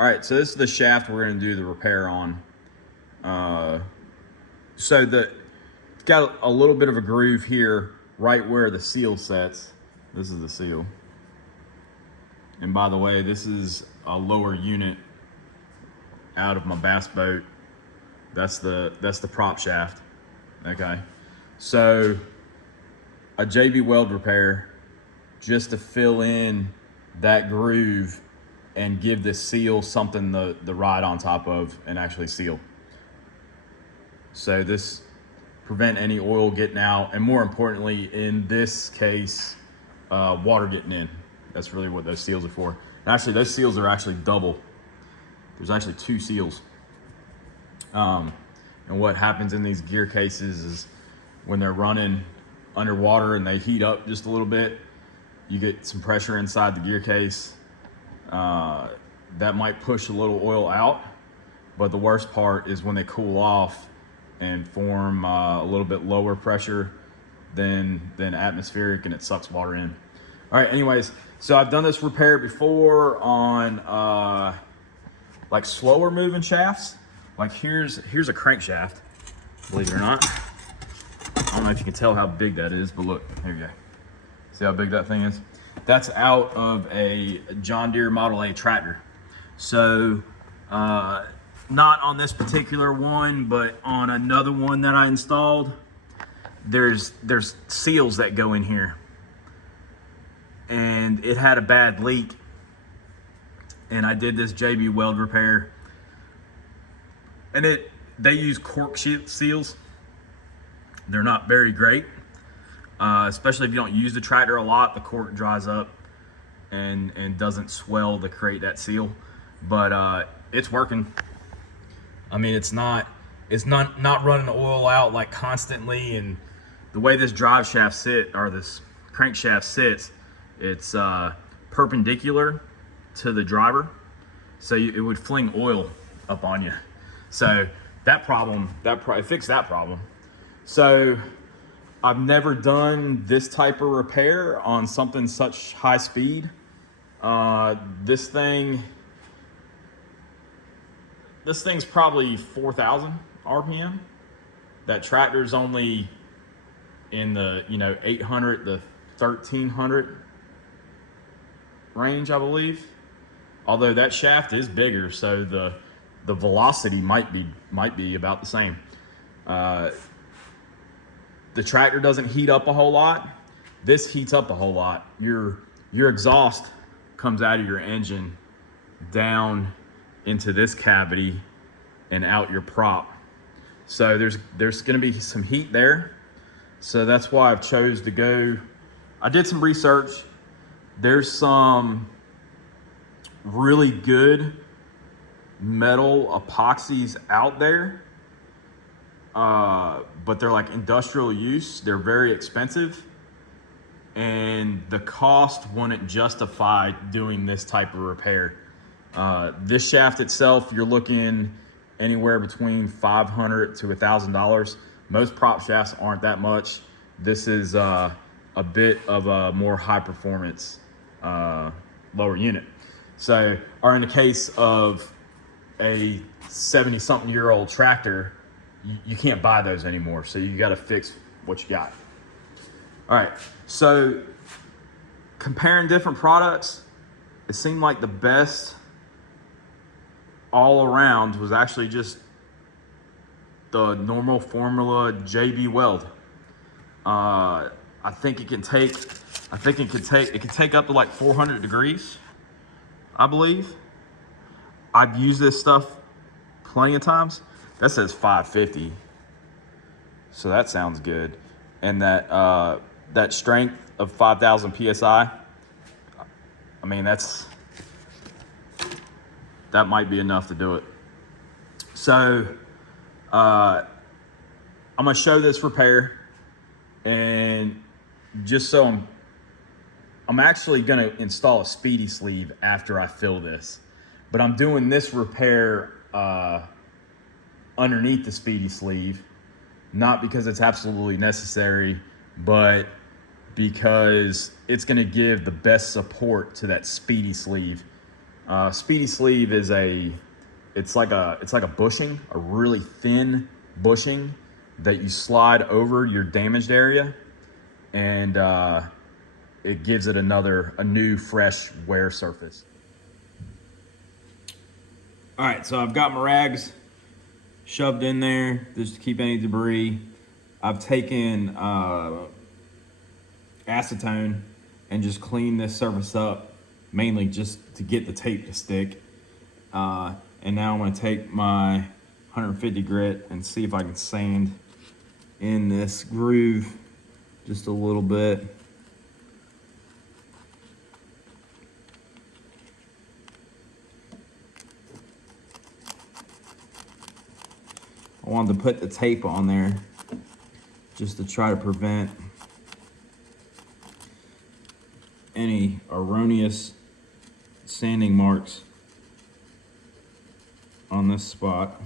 All right, so this is the shaft we're gonna do the repair on. So it's got a little bit of a groove here, right where the seal sets. This is the seal. And by the way, this is a lower unit out of my bass boat. That's the prop shaft. Okay, so a JB weld repair just to fill in that groove and give this seal something to ride on top of and actually seal. So this prevent any oil getting out, and more importantly, in this case, water getting in. That's really what those seals are for. And actually, those seals are actually double. There's actually 2 seals. And what happens in these gear cases is when they're running underwater and they heat up just a little bit, you get some pressure inside the gear case. That might push a little oil out, but the worst part is when they cool off and form a little bit lower pressure than atmospheric, and it sucks water in. All right, anyways, so I've done this repair before on like slower moving shafts. Like here's a crankshaft, believe it or not. I don't know if you can tell how big that is, but look, here you go. See how big that thing is? That's out of a John Deere Model A tractor. So not on this particular one, but on another one that I installed, there's seals that go in here, and it had a bad leak, and I did this JB weld repair, and they use cork seals. They're not very great, especially if you don't use the tractor a lot. The cork dries up and doesn't swell to create that seal, but it's working. I mean, it's not running the oil out like constantly, and the way this drive shaft this crankshaft sits, it's perpendicular to the driver, so it would fling oil up on you. So it fixed that problem. So I've never done this type of repair on something such high speed. This thing's probably 4,000 RPM. That tractor's only in the 800 to 1,300 range, I believe. Although that shaft is bigger, so the velocity might be about the same. The tractor doesn't heat up a whole lot. This heats up a whole lot. Your exhaust comes out of your engine down into this cavity and out your prop. So there's gonna be some heat there. So that's why I've chose to go. I did some research. There's some really good metal epoxies out there, but they're like industrial use. They're very expensive, and the cost wouldn't justify doing this type of repair. This shaft itself, you're looking anywhere between $500 to $1,000. Most prop shafts aren't that much. This is a bit of a more high performance lower unit. So, or in the case of a 70-something-year-old tractor, you can't buy those anymore. So you got to fix what you got. All right. So comparing different products, it seemed like the best all around was actually just the normal formula JB weld. I think it can take up to like 400 degrees, I believe. I've used this stuff plenty of times. That says 550, so that sounds good. And that strength of 5,000 psi, I mean, that might be enough to do it. So I'm gonna show this repair, and just so I'm actually gonna install a speedy sleeve after I fill this, but I'm doing this repair underneath the speedy sleeve, not because it's absolutely necessary, but because it's gonna give the best support to that speedy sleeve. Speedy sleeve is it's like a bushing, a really thin bushing that you slide over your damaged area, and it gives it a new fresh wear surface. All right, so I've got my rags shoved in there just to keep any debris. I've taken acetone and just cleaned this surface up, mainly just to get the tape to stick. And now I'm gonna take my 150 grit and see if I can sand in this groove just a little bit. I wanted to put the tape on there just to try to prevent any erroneous sanding marks on this spot.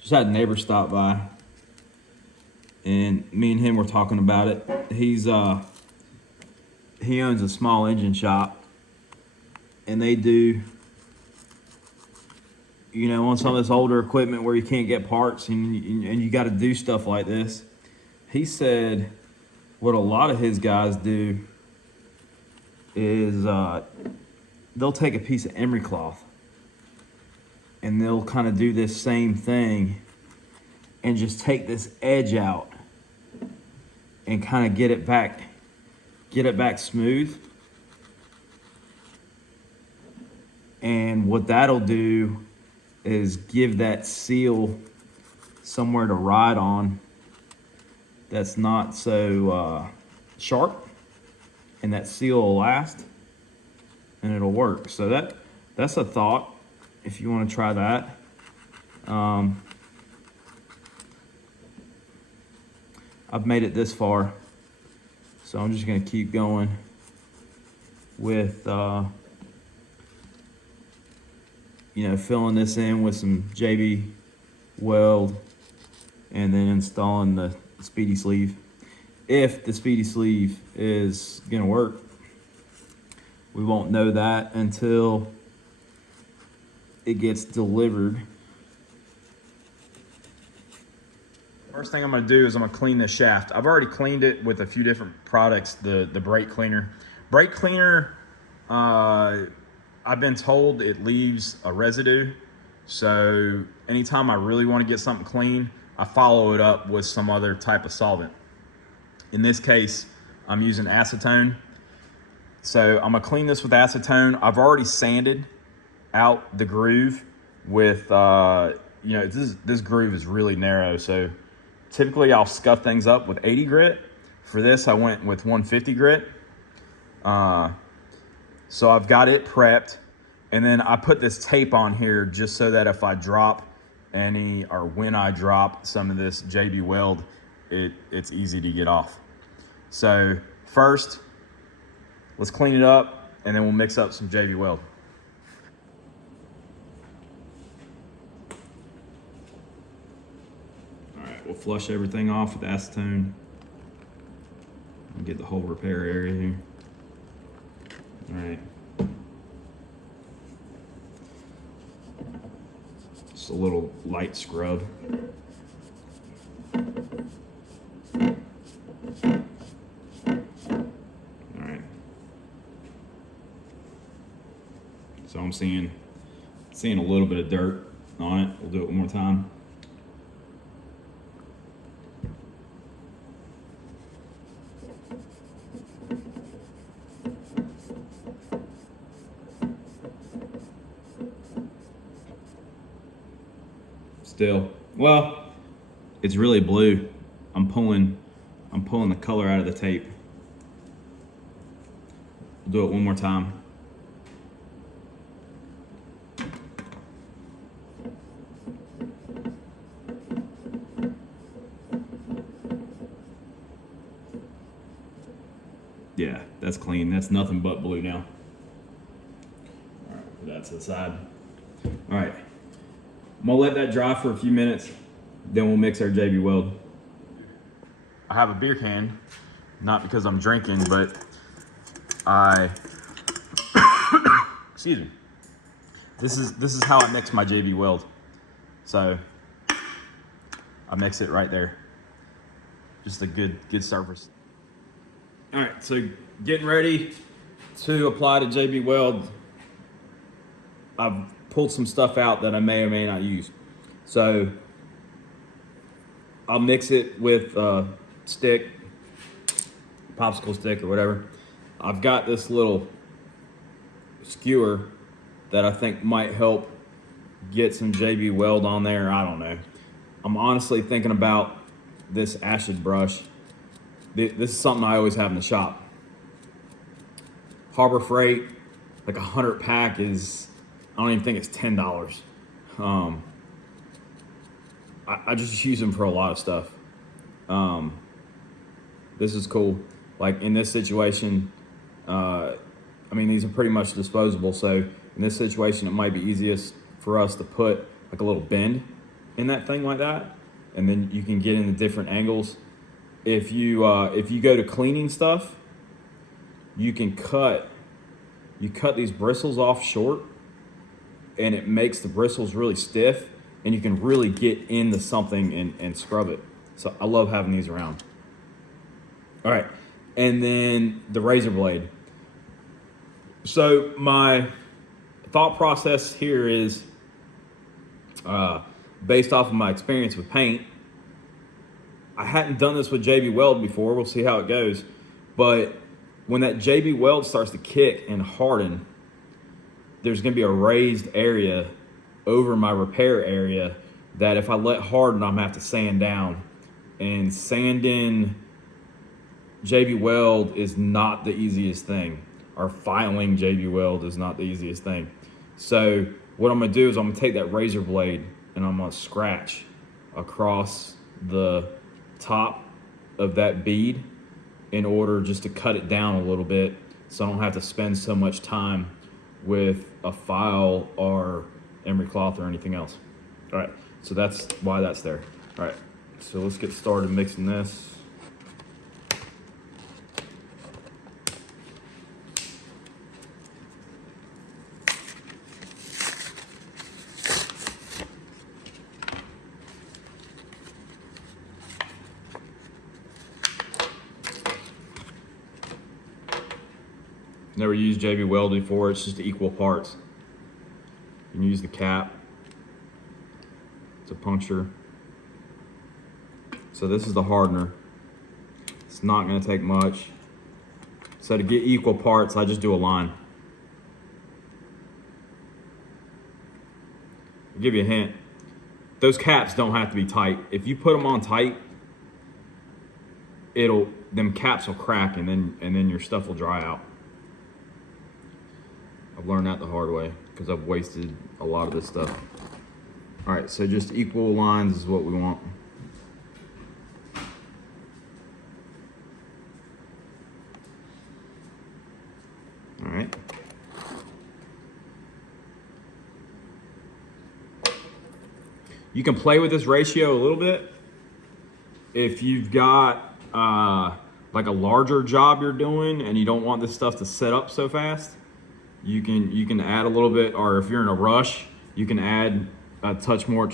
Just had a neighbor stop by, and me and him were talking about it. He owns a small engine shop, and they do, you know, on some of this older equipment where you can't get parts and you got to do stuff like this. He said what a lot of his guys do is they'll take a piece of emery cloth and they'll kind of do this same thing and just take this edge out and kind of get it back smooth. And what that'll do is give that seal somewhere to ride on that's not so sharp, and that seal will last and it'll work. So that's a thought if you want to try that. I've made it this far, so I'm just going to keep going with you know, filling this in with some JB weld and then installing the speedy sleeve. If the speedy sleeve is gonna work, we won't know that until it gets delivered. First thing I'm gonna do is I'm gonna clean this shaft. I've already cleaned it with a few different products, the brake cleaner. Brake cleaner, I've been told it leaves a residue. So anytime I really want to get something clean, I follow it up with some other type of solvent. In this case, I'm using acetone. So I'm gonna clean this with acetone. I've already sanded out the groove with, you know, this groove is really narrow. So typically I'll scuff things up with 80 grit. For this, I went with 150 grit. So I've got it prepped, and then I put this tape on here just so that if I drop any, or when I drop some of this JB weld, it's easy to get off. So first, let's clean it up, and then we'll mix up some JB weld. All right, we'll flush everything off with acetone and get the whole repair area here. All right. Just a little light scrub. All right. So I'm seeing a little bit of dirt on it. We'll do it one more time. Still, well, it's really blue. I'm pulling the color out of the tape. We'll do it one more time. Yeah, that's clean. That's nothing but blue now. All right, put that to the side. All right. I'm gonna let that dry for a few minutes, then we'll mix our JB weld. I have a beer can, not because I'm drinking, but excuse me. This is how I mix my JB Weld. So I mix it right there. Just a good surface. All right, so getting ready to apply to JB Weld. I've pulled some stuff out that I may or may not use. So I'll mix it with stick, popsicle stick or whatever. I've got this little skewer that I think might help get some JB Weld on there. I don't know. I'm honestly thinking about this acid brush. This is something I always have in the shop. Harbor Freight, like 100 pack is, I don't even think it's $10. I just use them for a lot of stuff. This is cool. Like in this situation, I mean, these are pretty much disposable. So in this situation, it might be easiest for us to put like a little bend in that thing like that. And then you can get into different angles. If you go to cleaning stuff, you cut these bristles off short, and it makes the bristles really stiff, and you can really get into something and scrub it. So I love having these around. All right, and then the razor blade. So my thought process here is based off of my experience with paint. I hadn't done this with JB Weld before. We'll see how it goes. But when that JB Weld starts to kick and harden, there's going to be a raised area over my repair area that if I let harden, I'm going to have to sand down. And sanding JB Weld is not the easiest thing. Or filing JB Weld is not the easiest thing. So what I'm going to do is I'm going to take that razor blade and I'm going to scratch across the top of that bead in order just to cut it down a little bit so I don't have to spend so much time with a file or emery cloth or anything else. All right, so that's why that's there. All right, so let's get started mixing this. Never used JB Weld before, it's just equal parts. You can use the cap to puncture. So this is the hardener. It's not gonna take much. So to get equal parts, I just do a line. I'll give you a hint. Those caps don't have to be tight. If you put them on tight, them caps will crack and then your stuff will dry out. I've learned that the hard way because I've wasted a lot of this stuff. All right, so just equal lines is what we want. All right. You can play with this ratio a little bit. If you've got like a larger job you're doing and you don't want this stuff to set up so fast, you can add a little bit, or if you're in a rush, you can add a touch more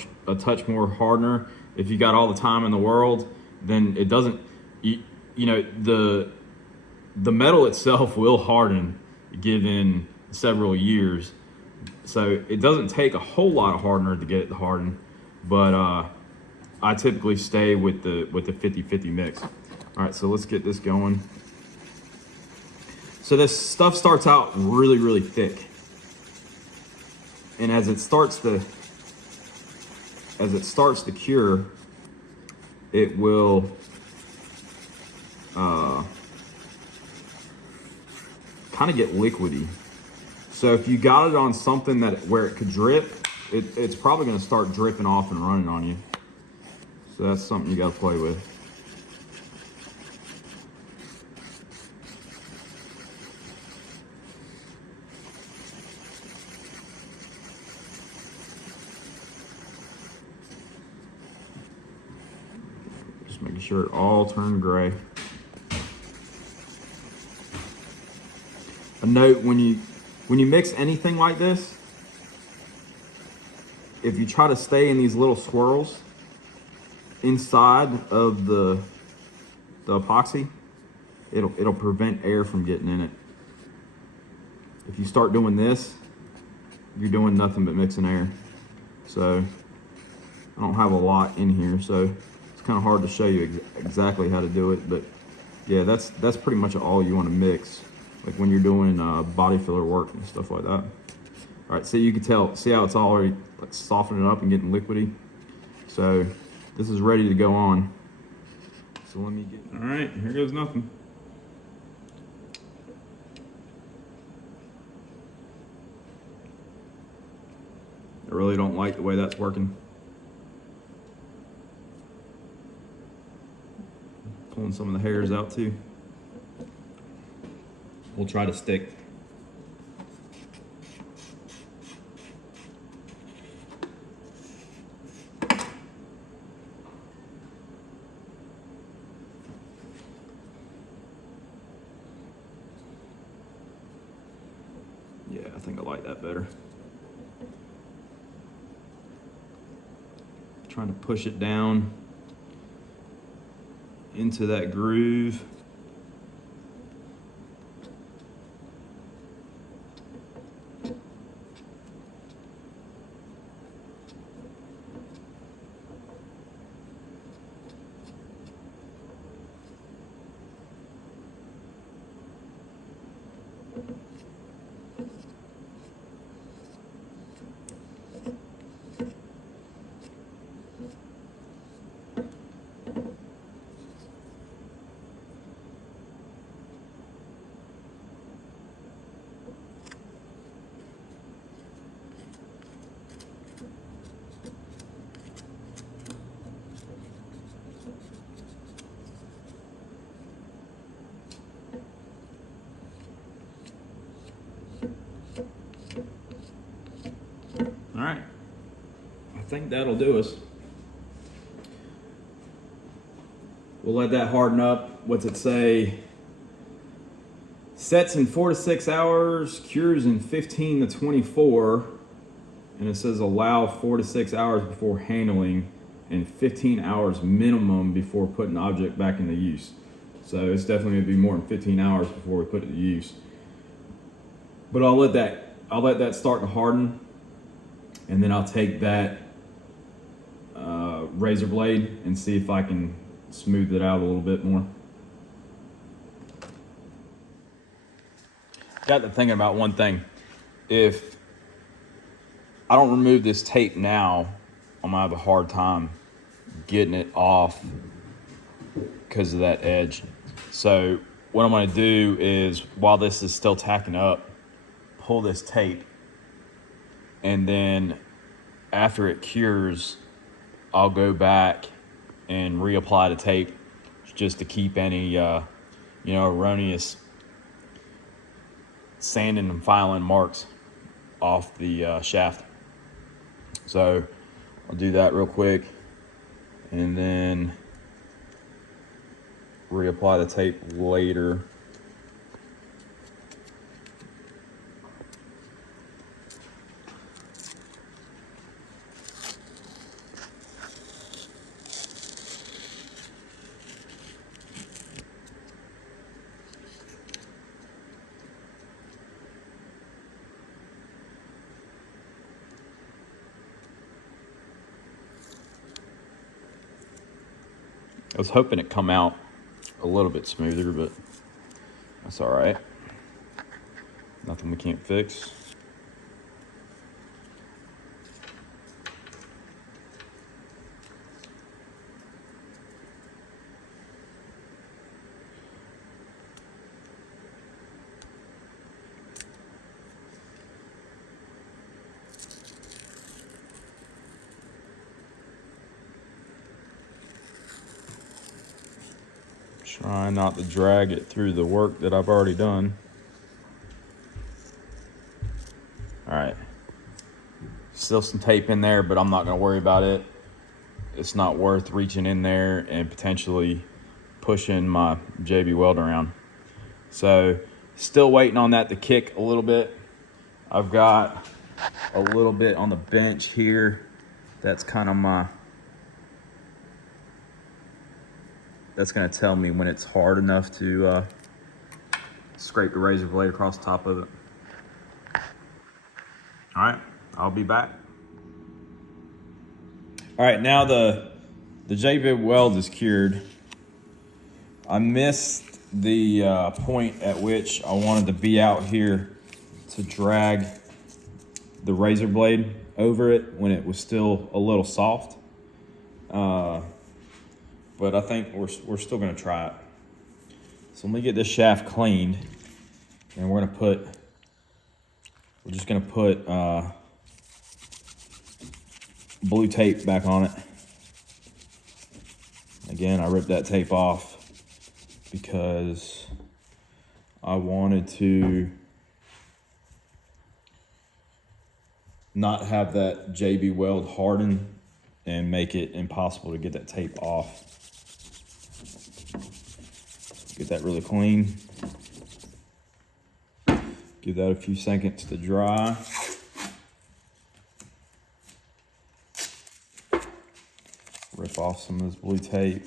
hardener. If you got all the time in the world, then it doesn't. You know the metal itself will harden given several years, so it doesn't take a whole lot of hardener to get it to harden. But I typically stay with the 50-50 mix. All right, so let's get this going. So this stuff starts out really, really thick. And as it starts to cure, it will kind of get liquidy. So if you got it on something where it could drip, it's probably going to start dripping off and running on you. So that's something you got to play with. Just making sure it all turned gray. A note, when you mix anything like this, if you try to stay in these little swirls inside of the epoxy, it'll prevent air from getting in it. If you start doing this, you're doing nothing but mixing air. So I don't have a lot in here, so it's kind of hard to show you exactly how to do it, but yeah, that's pretty much all you want to mix, like when you're doing body filler work and stuff like that. All right, so you can see how it's already like softening up and getting liquidy. So this is ready to go on. So let me get. All right, here goes nothing. I really don't like the way that's working. Pulling some of the hairs out too. We'll try to stick. Yeah, I think I like that better. Trying to push it down into that groove. All right, I think that'll do us. We'll let that harden up. What's it say? Sets in 4 to 6 hours, cures in 15 to 24. And it says allow 4 to 6 hours before handling and 15 hours minimum before putting the object back into use. So it's definitely gonna be more than 15 hours before we put it to use. But I'll let that start to harden, and then I'll take that razor blade and see if I can smooth it out a little bit more. Got to thinking about one thing. If I don't remove this tape now, I'm gonna have a hard time getting it off because of that edge. So what I'm gonna do is, while this is still tacking up, pull this tape, and then after it cures, I'll go back and reapply the tape just to keep any erroneous sanding and filing marks off the shaft. So I'll do that real quick and then reapply the tape later. I was hoping it'd come out a little bit smoother, but that's all right. Nothing we can't fix. Try not to drag it through the work that I've already done. All right, still some tape in there, but I'm not gonna worry about it. it's not worth reaching in there and potentially pushing my JB weld around. So still waiting on that to kick a little bit. I've got a little bit on the bench here. That's kind of that's gonna tell me when it's hard enough to scrape the razor blade across the top of it. All right, I'll be back. All right, now the JB weld is cured. I missed the point at which I wanted to be out here to drag the razor blade over it when it was still a little soft. But I think we're still gonna try it. So let me get this shaft cleaned, and we're just gonna put blue tape back on it. Again, I ripped that tape off because I wanted to not have that JB weld harden and make it impossible to get that tape off. Get that really clean. Give that a few seconds to dry. Rip off some of this blue tape.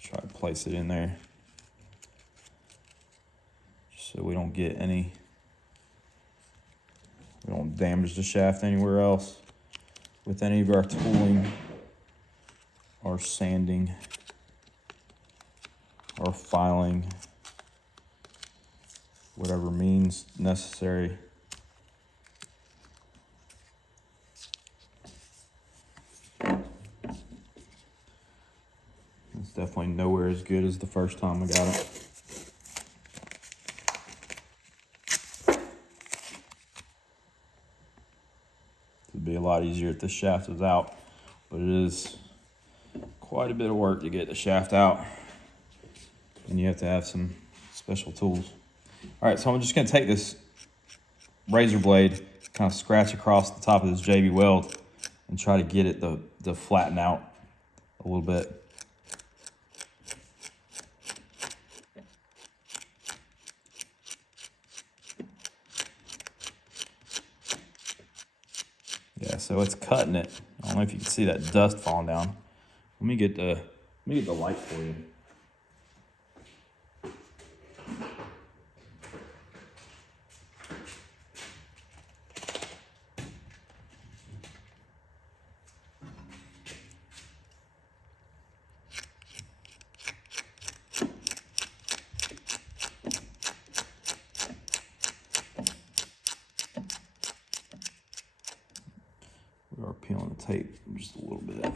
Try to place it in there just so we don't damage the shaft anywhere else with any of our tooling or sanding or filing, whatever means necessary. It's definitely nowhere as good as the first time I got it. It'd be a lot easier if the shaft was out, but it is quite a bit of work to get the shaft out, and you have to have some special tools. All right, so I'm just gonna take this razor blade, kind of scratch across the top of this JB weld and try to get it to flatten out a little bit. Yeah, so it's cutting it. I don't know if you can see that dust falling down. Let me get the light for you. We are peeling the tape just a little bit.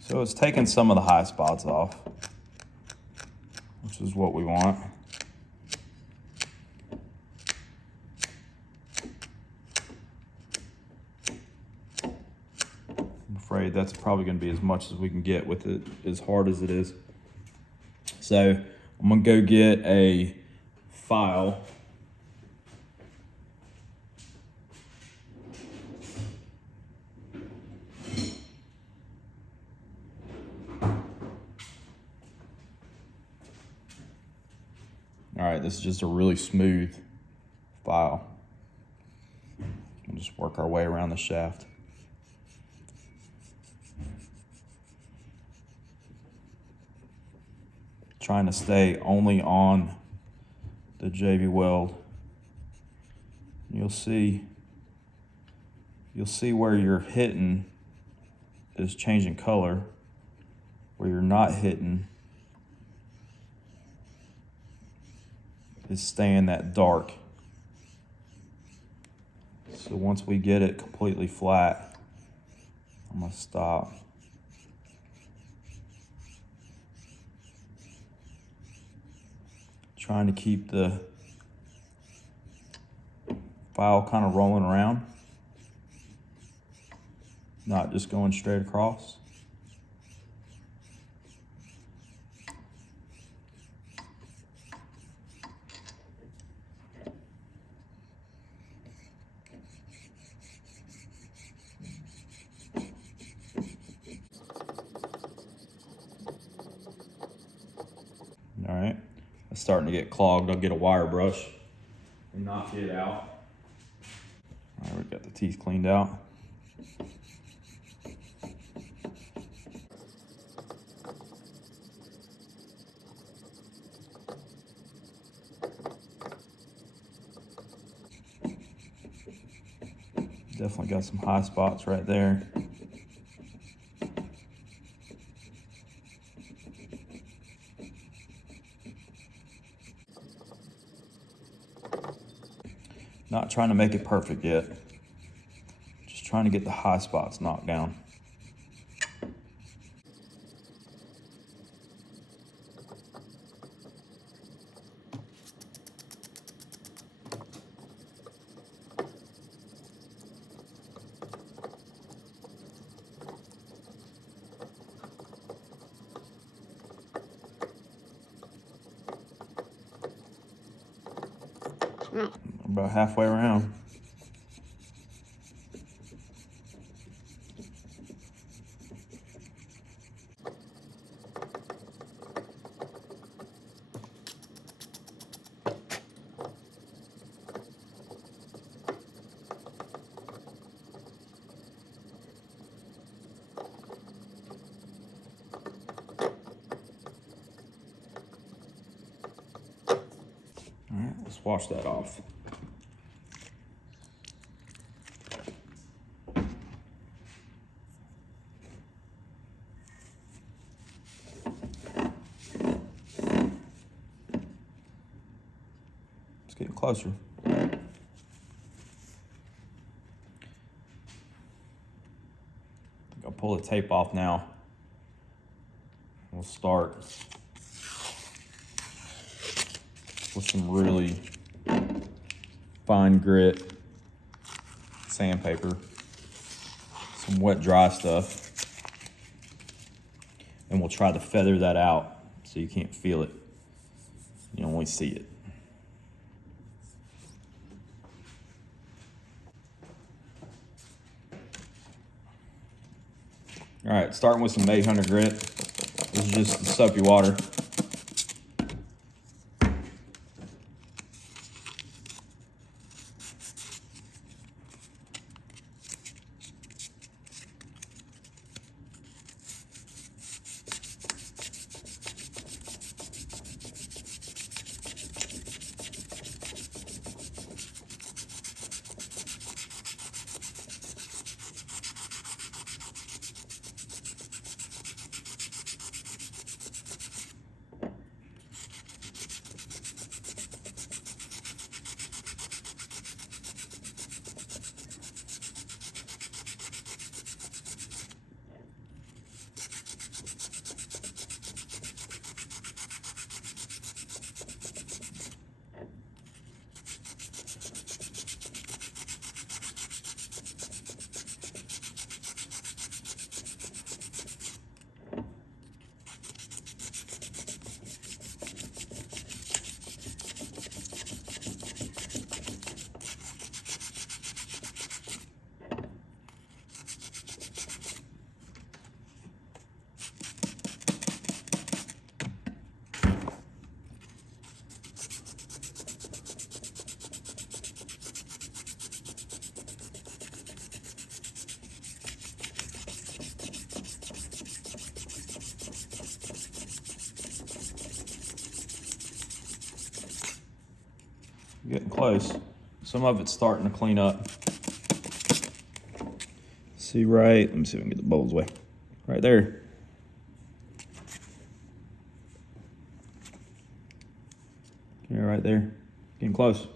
So it's taking some of the high spots off, which is what we want. I'm afraid that's probably going to be as much as we can get with it, as hard as it is. So I'm going to go get a file. All right, this is just a really smooth file. We'll just work our way around the shaft. Trying to stay only on the JB weld. You'll see where you're hitting is changing color. Where you're not hitting is staying that dark. So once we get it completely flat, I'm gonna stop. Trying to keep the file kind of rolling around. not just going straight across. All right, it's starting to get clogged. I'll get a wire brush and knock it out. All right, we got the teeth cleaned out. Definitely got some high spots right there. Not trying to make it perfect yet. Just trying to get the high spots knocked down. About halfway around. All right, let's wash that off. It's getting closer. I'll pull the tape off now. We'll start with some really fine grit sandpaper, some wet dry stuff, and we'll try to feather that out so you can't feel it. You only see it. All right, starting with some 800 grit. This is just the soapy water. Getting close. Some of it's starting to clean up. See right, let me see if I can get the bubbles away. Right there. Yeah, right there. Getting close.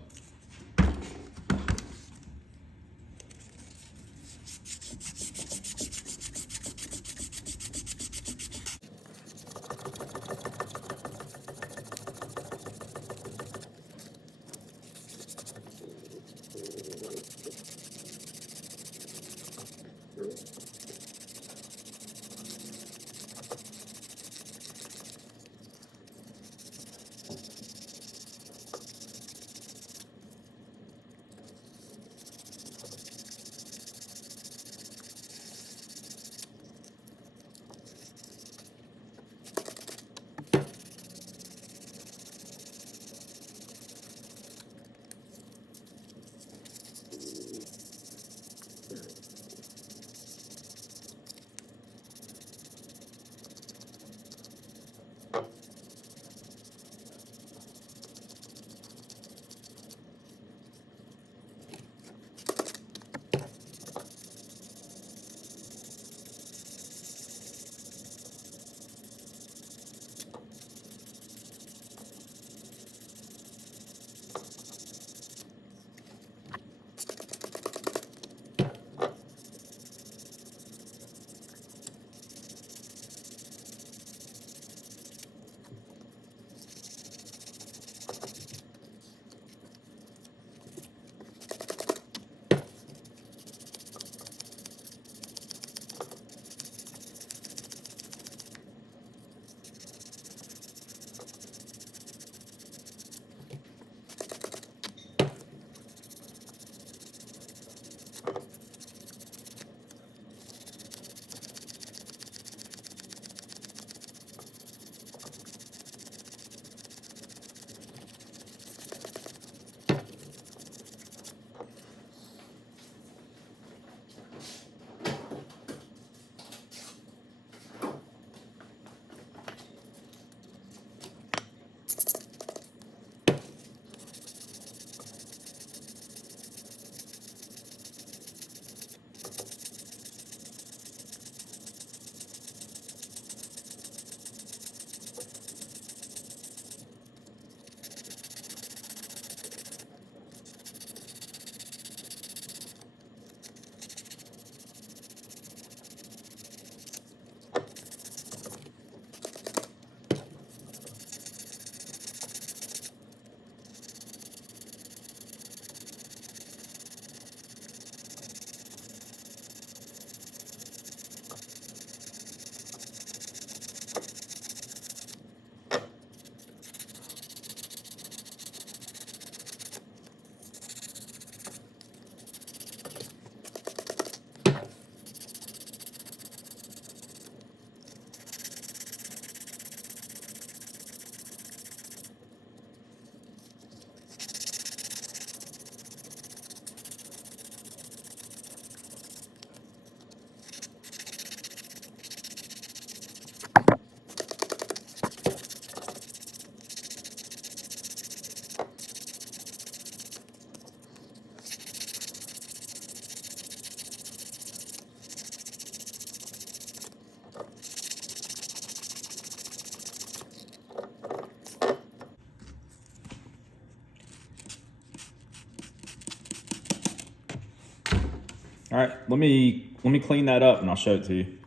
All right, let me clean that up and I'll show it to you.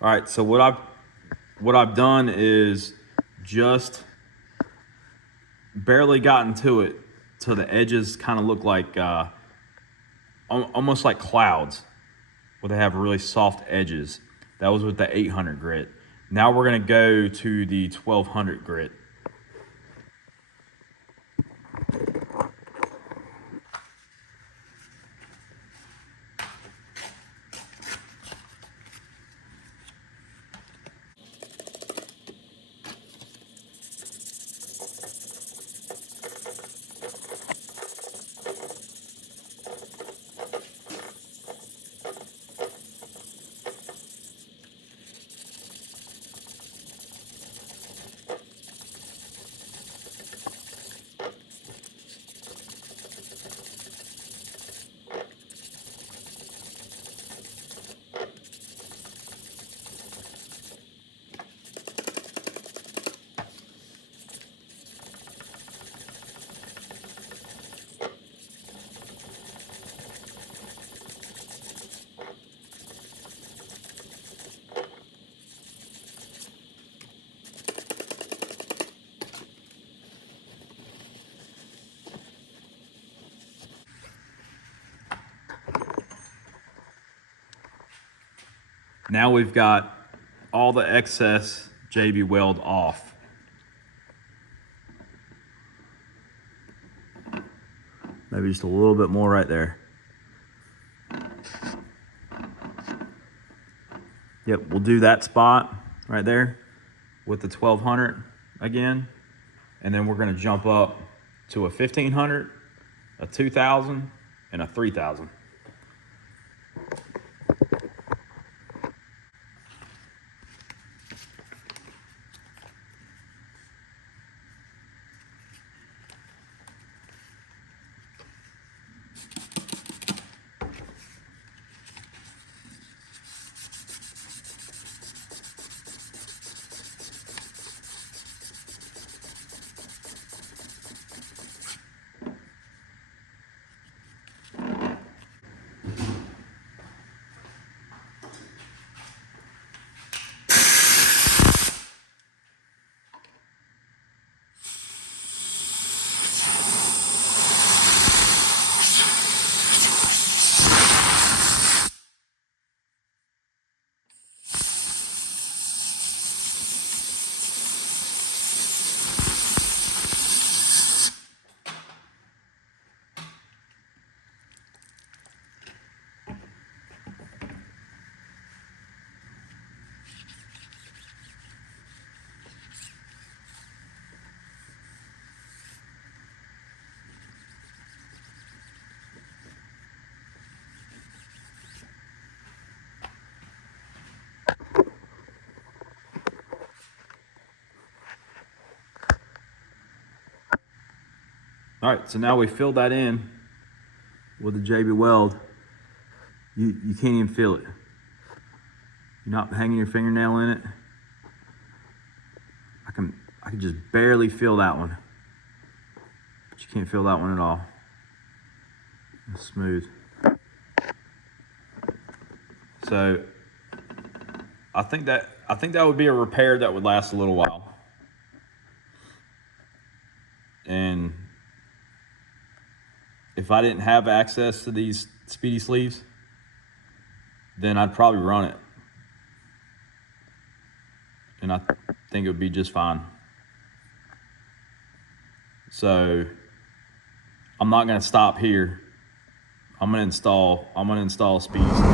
All right, so what I've done is just barely gotten to it till the edges kind of look like almost like clouds, where they have really soft edges. That was with the 800 grit. Now we're gonna go to the 1200 grit. Now we've got all the excess JB weld off. Maybe just a little bit more right there. Yep, we'll do that spot right there with the 1200 again. And then we're gonna jump up to a 1500, a 2000, and a 3000. All right, so now we filled that in with the JB weld. You can't even feel it. You're not hanging your fingernail in it. I can just barely feel that one, but you can't feel that one at all. It's smooth. So I think that would be a repair that would last a little while. And if I didn't have access to these speedy sleeves, then I'd probably run it. And I think it would be just fine. So I'm not gonna stop here. I'm gonna install speedy sleeves.